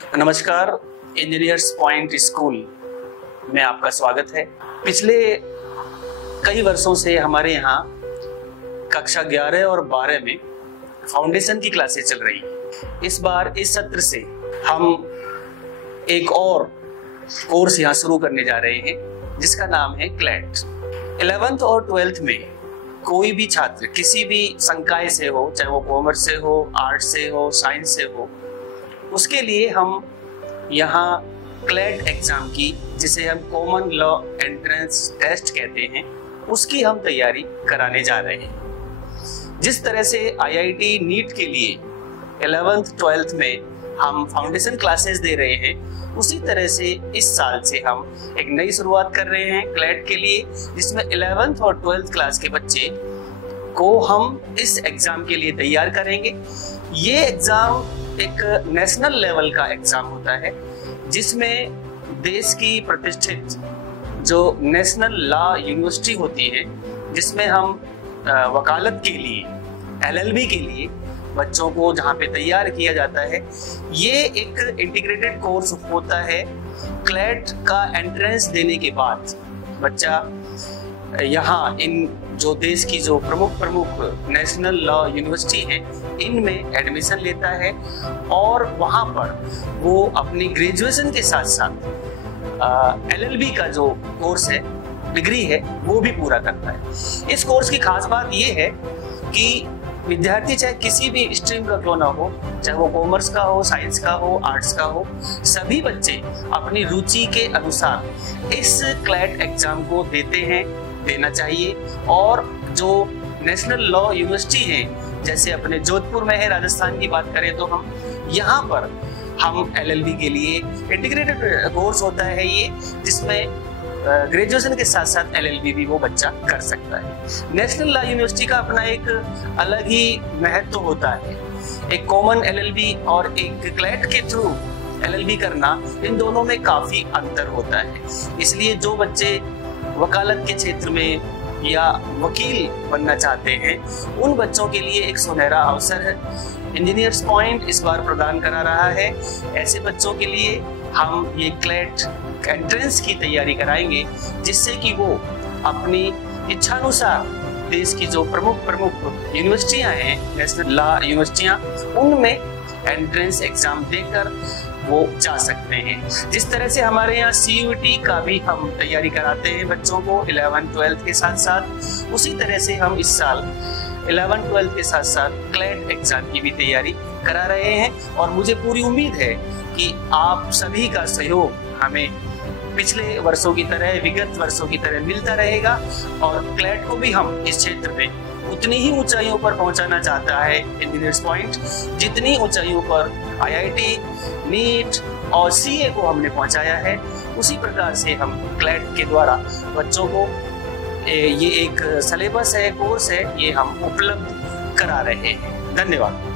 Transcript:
नमस्कार, engineers point school में आपका स्वागत है। पिछले कई वर्षों से हमारे यहाँ कक्षा 11 और 12 में फाउंडेशन की क्लासेस चल रही हैं। इस बार इस सत्र से हम एक और कोर्स यहाँ शुरू करने जा रहे हैं जिसका नाम है क्लैट। 11th और 12th में कोई भी छात्र किसी भी संकाय से हो, चाहे वो कॉमर्स से हो, आर्ट्स से हो, साइंस से हो, उसके लिए हम यहाँ क्लैट एग्जाम की, जिसे हम कॉमन लॉ एंट्रेंस टेस्ट कहते हैं, उसकी हम तैयारी कराने जा रहे हैं। जिस तरह से आईआईटी नीट के लिए 11th 12th में हम फाउंडेशन क्लासेस दे रहे हैं, उसी तरह से इस साल से हम एक नई शुरुआत कर रहे हैं क्लैट के लिए, जिसमें 11th और 12th क्लास के बच्चे को हम इस एग्जाम के लिए तैयार करेंगे। ये एग्जाम एक नेशनल लेवल का एग्जाम होता है जिसमें देश की प्रतिष्ठित जो नेशनल लॉ यूनिवर्सिटी होती है, जिसमें हम वकालत के लिए, एलएलबी के लिए बच्चों को जहाँ पे तैयार किया जाता है, ये एक इंटीग्रेटेड कोर्स होता है। क्लैट का एंट्रेंस देने के बाद बच्चा यहाँ इन जो देश की जो प्रमुख नेशनल लॉ यूनिवर्सिटी है, इनमें एडमिशन लेता है और वहाँ पर वो अपनी ग्रेजुएशन के साथ साथ एलएलबी का जो कोर्स है, डिग्री है, वो भी पूरा करता है। इस कोर्स की खास बात ये है कि विद्यार्थी चाहे किसी भी स्ट्रीम का क्यों ना हो, चाहे वो कॉमर्स का हो, साइंस का हो, आर्ट्स का हो, सभी बच्चे अपनी रुचि के अनुसार इस क्लैट एग्जाम को देना चाहिए। और जो नेशनल लॉ यूनिवर्सिटी है, जैसे अपने जोधपुर में है, राजस्थान की बात करें तो हम यहाँ पर हम एलएलबी के लिए इंटीग्रेटेड कोर्स होता है ये, जिसमें ग्रेजुएशन के साथ साथ एलएलबी भी वो बच्चा कर सकता है। नेशनल लॉ यूनिवर्सिटी का अपना एक अलग ही महत्व होता है। एक कॉमन एलएलबी और एक क्लैट के थ्रू एलएलबी करना, इन दोनों में काफी अंतर होता है। इसलिए जो बच्चे वकालत के क्षेत्र में या वकील बनना चाहते हैं, उन बच्चों के लिए एक सुनहरा अवसर है इंजीनियर्स पॉइंट इस बार प्रदान करा रहा है। ऐसे बच्चों के लिए हम ये क्लैट एंट्रेंस की तैयारी कराएंगे, जिससे कि वो अपनी इच्छानुसार देश की जो प्रमुख यूनिवर्सिटियां हैं, नेशनल लॉ यूनिवर्सिटियां, उनमें एंट्रेंस एग्जाम देकर वो जा सकते हैं। जिस तरह से हमारे यहाँ CUET का भी हम तैयारी कराते हैं बच्चों को 11th 12th के साथ साथ, उसी तरह से हम इस साल 11th 12th के साथ साथ क्लैट एग्जाम की भी तैयारी करा रहे हैं। और मुझे पूरी उम्मीद है कि आप सभी का सहयोग हमें पिछले वर्षों की तरह, विगत वर्षों की तरह मिलता रहेगा और क्लैट को भी हम इस क्षेत्र में उतनी ही ऊंचाइयों पर पहुंचाना चाहता है इंजीनियर्स पॉइंट, जितनी ऊंचाइयों पर आईआईटी, नीट और CA को हमने पहुंचाया है। उसी प्रकार से हम क्लैट के द्वारा बच्चों को ये एक सिलेबस है, कोर्स है, ये हम उपलब्ध करा रहे हैं। धन्यवाद।